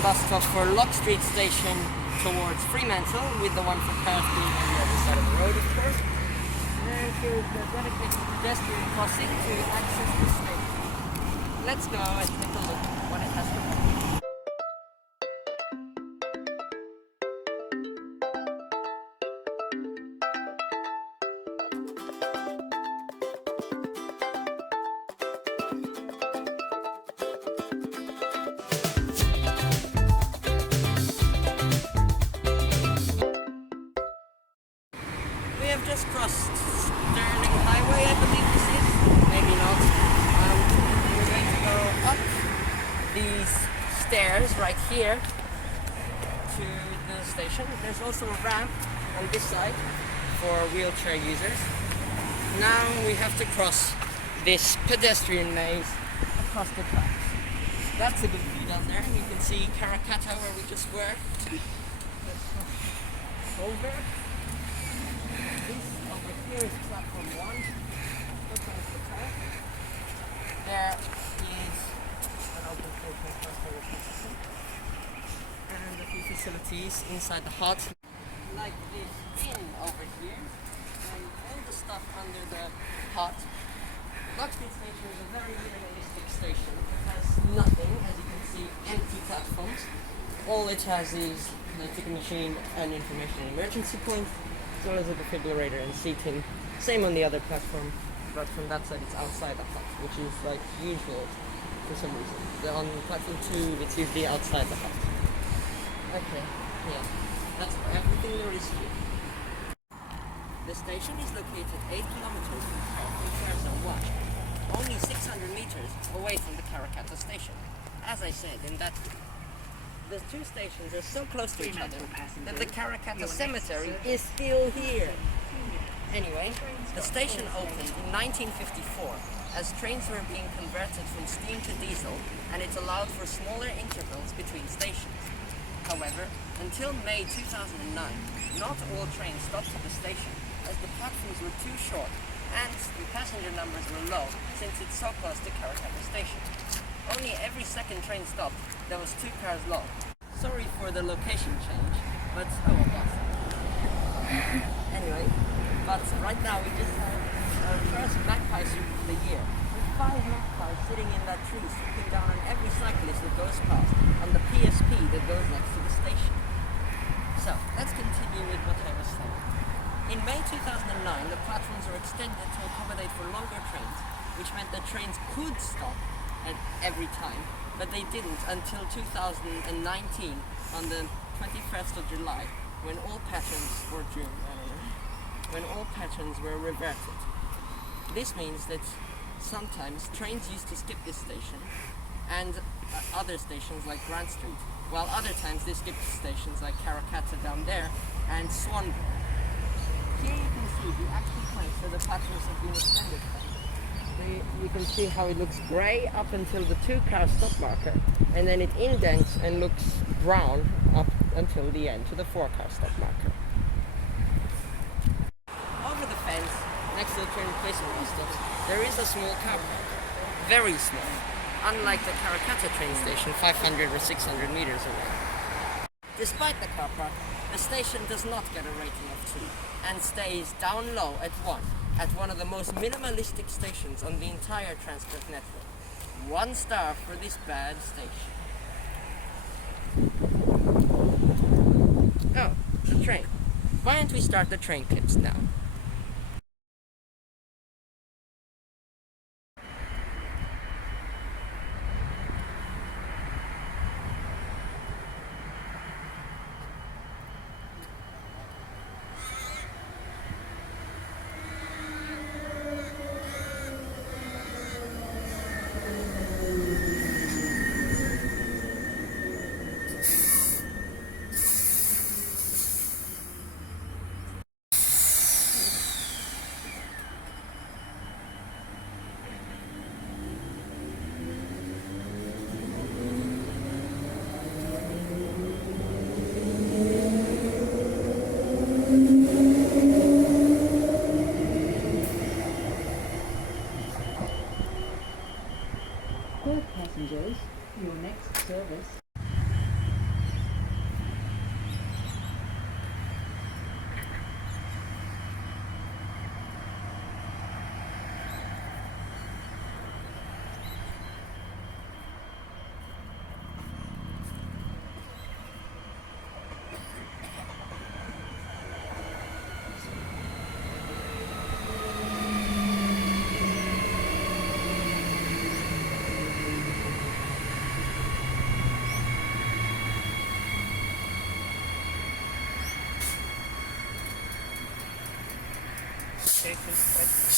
one bus stop for Lock Street Station towards Fremantle, with the one for cars being on the other side of the road, of course. And here is the dedicated pedestrian crossing to access the station. Let's go and take a look at what it has to offer. We have just crossed Stirling Highway, I believe this is. Maybe not. We're going to go up these stairs right here to the station. There's also a ramp on this side for wheelchair users. Now we have to cross this pedestrian maze across the tracks. That's a good view down there, and you can see Karrakatta where we just were. Let's cross over. Here is platform 1. There is an open station system and a few facilities inside the hut, like this inn over here, and all the stuff under the hut. Lock Street Station is a very minimalistic station. It has nothing, as you can see, empty platforms. All it has is the ticket machine and information emergency point, as well as a defibrillator and seating. Same on the other platform, but from that side it's outside the hut, which is like usual for some reason. On platform 2 it's usually outside the hut. Okay, yeah, that's everything there is here. The station is located 8 kilometers from Curzon 1, only 600 meters away from the Karrakatta station. As I said in that video, the two stations are so close to each other that the Karrakatta cemetery is still here. Anyway, the station opened in 1954 as trains were being converted from steam to diesel, and it allowed for smaller intervals between stations. However, until May 2009, not all trains stopped at the station as the platforms were too short and the passenger numbers were low since it's so close to Karrakatta station. Only every second train stopped that was 2 cars long. Sorry for the location change, but oh well. Anyway, but right now we just had our first magpie swoop of the year, with 5 magpies sitting in that tree, swooping down on every cyclist that goes past on the PSP that goes next to the station. So let's continue with what I was saying. In May 2009, the platforms were extended to accommodate for longer trains, which meant that trains could stop at every time, but they didn't until 2019 on the 21st of July, when all patterns were reverted. This means that sometimes trains used to skip this station and other stations like Grant Street, while other times they skipped stations like Karrakatta down there and Swanbourne. Here you can see the actual place where the platforms have been extended from. You can see how it looks grey up until the 2-car stop marker, and then it indents and looks brown up until the end to the 4-car stop marker. Over the fence, next to the train replacement bus stops, there is a small car park. Very small, unlike the Karrakatta train station 500 or 600 meters away. Despite the car park, the station does not get a rating of 2 and stays down low at 1. At one of the most minimalistic stations on the entire Transperth network. 1 star for this bad station. Oh, the train. Why don't we start the train clips now? All passengers, your next service rotation stretch.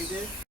see this?